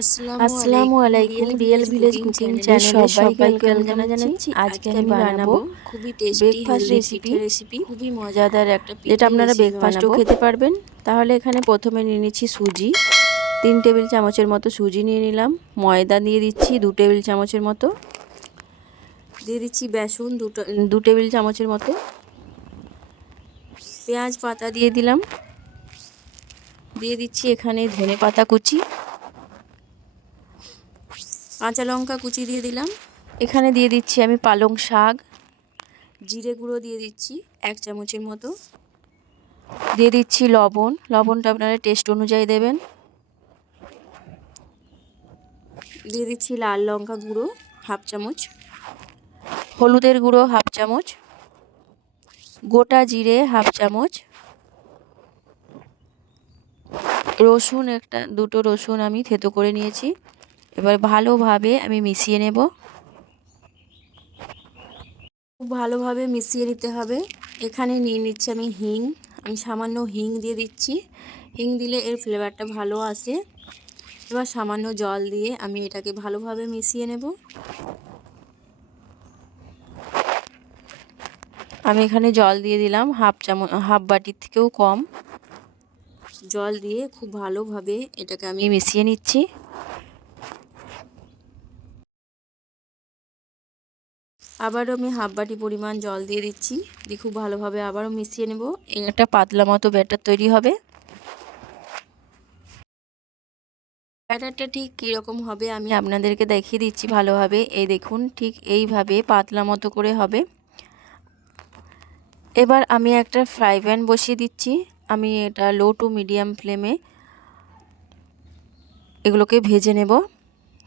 আসসালামু আলাইকুম real village cooking চ্যানেলে সবাইকে ওয়েলকাম জানাচ্ছি। আজকে আমি বানাবো খুবই টেস্টি ব্রেকফাস্ট রেসিপি রেসিপি খুবই মজাদার একটা যেটা আপনারা ব্রেকফাস্টও খেতে পারবেন। তাহলে এখানে প্রথমে নিয়ে নিচ্ছি সুজি। তিন টেবিল চামচের মতো সুজি নিয়ে নিলাম। ময়দা দিয়ে দিচ্ছি দু টেবিল চামচের মতো। দিয়ে দিচ্ছি বেসন দুটো দু টেবিল চামচের মতো। পেঁয়াজ পাতা দিয়ে দিলাম। দিয়ে দিচ্ছি এখানে ধনে পাতা কুচি। কাঁচা লঙ্কা কুচি দিয়ে দিলাম। এখানে দিয়ে দিচ্ছি আমি পালং শাক। জিরে গুঁড়ো দিয়ে দিচ্ছি এক চামচের মতো। দিয়ে দিচ্ছি লবণ। লবণটা আপনারা টেস্ট অনুযায়ী দেবেন। দিয়ে দিচ্ছি লাল লঙ্কা গুঁড়ো হাফ চামচ। হলুদের গুঁড়ো হাফ চামচ। গোটা জিরে হাফ চামচ। রসুন একটা দুটো রসুন আমি থেতো করে নিয়েছি। এবার ভালোভাবে আমি মিশিয়ে নেব। খুব ভালোভাবে মিশিয়ে নিতে হবে। এখানে নিয়ে নিচ্ছি আমি হিং। আমি সামান্য হিং দিয়ে দিচ্ছি। হিং দিলে এর ফ্লেভারটা ভালো আসে। এবার সামান্য জল দিয়ে আমি এটাকে ভালোভাবে মিশিয়ে নেব। আমি এখানে জল দিয়ে দিলাম হাফ চামচ হাফ বাটির থেকেও কম। জল দিয়ে খুব ভালোভাবে এটাকে আমি আমি মিশিয়ে নিচ্ছি। আবারও আমি হাফ বাটি পরিমাণ জল দিয়ে দিচ্ছি। দিয়ে খুব ভালোভাবে আবারও মিশিয়ে নেব। একটা পাতলা মতো ব্যাটার তৈরি হবে। ব্যাটারটা ঠিক কীরকম হবে আমি আপনাদেরকে দেখিয়ে দিচ্ছি ভালোভাবে। এই দেখুন, ঠিক এইভাবে পাতলা মতো করে হবে। এবার আমি একটা ফ্রাই প্যান বসিয়ে দিচ্ছি। আমি এটা লো টু মিডিয়াম ফ্লেমে এগুলোকে ভেজে নেব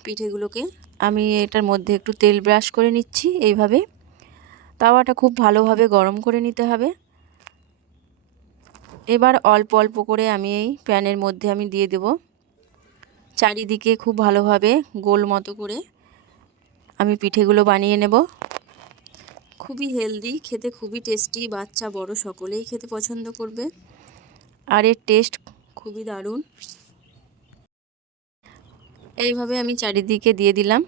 পিঠেগুলোকে। আমি এটার মধ্যে একটু তেল ব্রাশ করে নিচ্ছি এইভাবে। তাওয়াটা খুব ভালোভাবে গরম করে নিতে হবে। এবার অল্প অল্প করে আমি এই প্যানের মধ্যে আমি দিয়ে দেব। চারিদিকে খুব ভালোভাবে গোল মতো করে আমি পিঠেগুলো বানিয়ে নেব। খুবই হেলদি, খেতে খুবই টেস্টি, বাচ্চা বড় সকলেই খেতে পছন্দ করবে। আর এর টেস্ট খুবই দারুণ। এইভাবে আমি চারিদিকে দিয়ে দিলাম।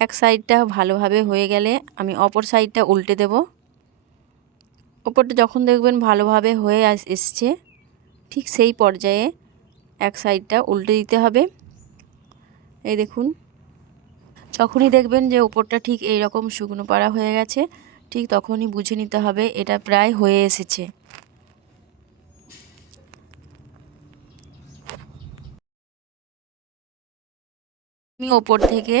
এক সাইডটা ভালোভাবে হয়ে গেলে আমি অপর সাইডটা উল্টে দেব। ওপরটা যখন দেখবেন ভালোভাবে হয়ে এসছে, ঠিক সেই পর্যায়ে এক সাইডটা উল্টে দিতে হবে। এই দেখুন, যখনই দেখবেন যে ওপরটা ঠিক এই রকম শুকনো পাড়া হয়ে গেছে, ঠিক তখনই বুঝে নিতে হবে এটা প্রায় হয়ে এসেছে। আমি ওপর থেকে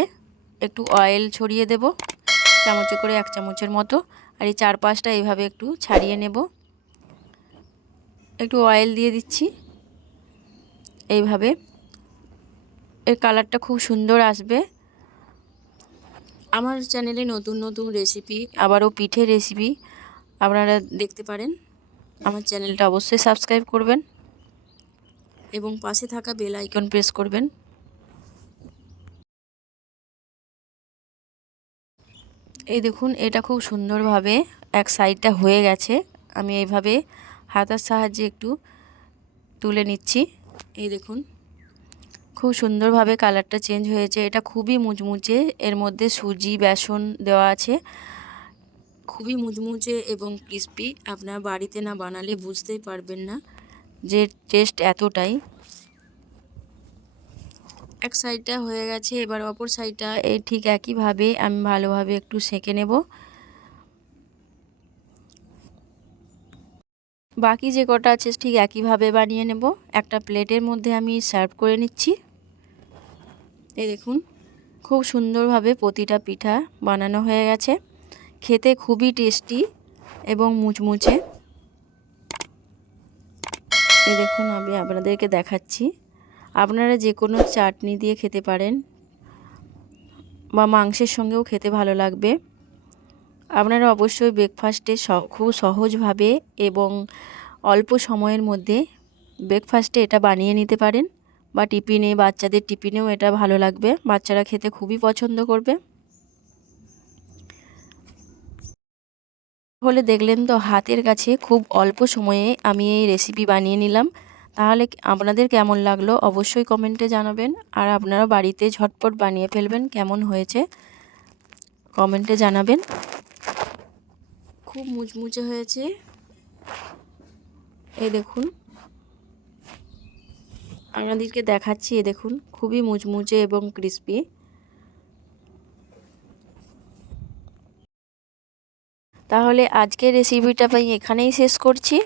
একটু অয়েল ছড়িয়ে দেব, চামচে করে এক চামচের মতো, আর এই চারপাশটা এইভাবে একটু ছাড়িয়ে নেব। একটু অয়েল দিয়ে দিচ্ছি। এইভাবে। এর কালারটা খুব সুন্দর আসবে। আমার চ্যানেলে নতুন নতুন রেসিপি আবারও পিঠে রেসিপি আপনারা দেখতে পারেন। আমার চ্যানেলটা অবশ্যই সাবস্ক্রাইব করবেন এবং পাশে থাকা বেল আইকন প্রেস করবেন। দেখুন, এটা খুব সুন্দরভাবে এক সাইডটা হয়ে গেছে। আমি এইভাবে হাতার সাহায্যে একটু তুলে নিচ্ছি। এই দেখুন, খুব সুন্দরভাবে কালারটা চেঞ্জ হয়েছে। এটা খুবই মুচমুচে, এর মধ্যে সুজি, বেসন দেওয়া আছে। খুবই মুচমুচে এবং ক্রিস্পি। আপনার বাড়িতে না বানালে বুঝতেই পারবেন না যে টেস্ট এতটাই। এক সাইডটা হয়ে গেছে, এবার অপর সাইডটা এই ঠিক একইভাবে আমি ভালোভাবে একটু সেঁকে নেব। বাকি যে কটা আছে ঠিক একইভাবে বানিয়ে নেব। একটা প্লেটের মধ্যে আমি সার্ভ করে নিচ্ছি। এই দেখুন, খুব সুন্দরভাবে প্রতিটা পিঠা বানানো হয়ে গেছে। খেতে খুবই টেস্টি এবং মুচমুচে। এই দেখুন, আমি আপনাদেরকে দেখাচ্ছি। আপনারা যে কোনো চাটনি দিয়ে খেতে পারেন বা মাংসের সঙ্গেও খেতে ভালো লাগবে। আপনারা অবশ্যই ব্রেকফাস্টে খুব সহজভাবে এবং অল্প সময়ের মধ্যে ব্রেকফাস্টে এটা বানিয়ে নিতে পারেন বা টিফিনে, বাচ্চাদের টিফিনেও এটা ভালো লাগবে। বাচ্চারা খেতে খুবই পছন্দ করবে। হলে দেখলেন তো হাতের কাছে খুব অল্প সময়ে আমি এই রেসিপি বানিয়ে নিলাম। তাহলে আপনাদের কেমন লাগল? অবশ্যই কমেন্টে জানাবেন। আর আপনারা বাড়িতে ঝটপট বানিয়ে ফেলবেন কেমন হয়েছে? কমেন্টে জানাবেন। খুব মুচমুচে হয়েছে। এই দেখুন। আপনাদেরকে দেখাচ্ছি এ দেখুন। খুবই মুচমুচে এবং ক্রিস্পি তাহলে আজকের রেসিপিটা আমি এখানেই শেষ করছি।